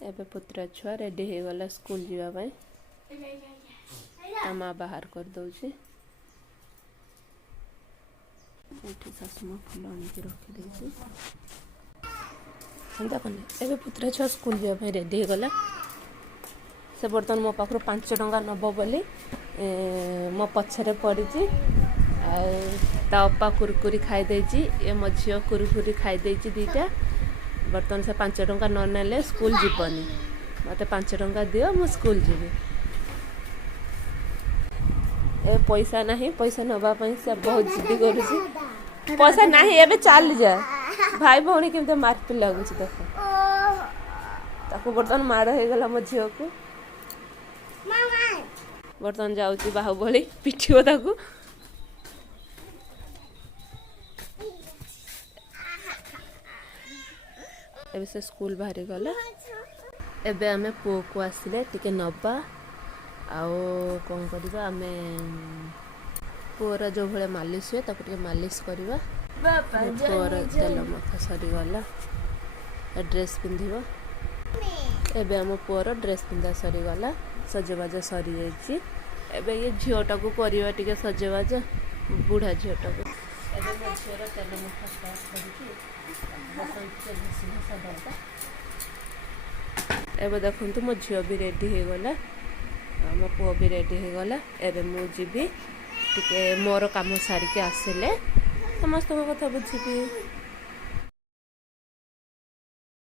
एबे पुत्रा छुआ रेडी हो गला स्कूल जीवाई माँ बाहर कर दौची शाशुमा फुल आनिक रखी देखने एबे पुत्रा छुआ स्कूल जावाई रेडी हो गला से बर्तमान मो पाखु 5 टंका नब बोली मो पछरे पड़ी ता अपा कुरकुरी खाई देची ए मो झील कुरकुरी खाई देची दीटा बर्तमान से 5 टंका न नेले स्कूल जीवनी मत 5 टंका दियो मु स्कूल जीवी ए पैसा नहीं पैसा नबा से बहुत जिद्दी करुची पैसा नहीं एबे चल जा भाई भौणी केमते मारपी लगुच देख ताको बर्तमान माड़ हो गला मो झील को बर्तमान जाऊँगी बाहुबली पिटिव ताकू एबे से स्कूल बाहरी गला एबे आमे पुओ को आसिले टिके नबा आउ कौन करवा आमे पुअर जो भाई मालिश हुए ताको टिके मालिश करवा पुअर तेल मथा सरी गला ड्रेस पिंधिबो एबे आम पुअर ड्रेस पिंधा सरी गला सजबाज सरी जाइए एबे ये झीटा को करवा टिके सजबाज बुढ़ा झीटा को एबे मो झीर तेल मथा स्टार्ट करके एबे देखु मो झील भी रेडी हो गला मो पुओ भी रेडी हो गला एबे मु जीवी टिके मोर काम सारिके आसिले समस्त कथा बुझी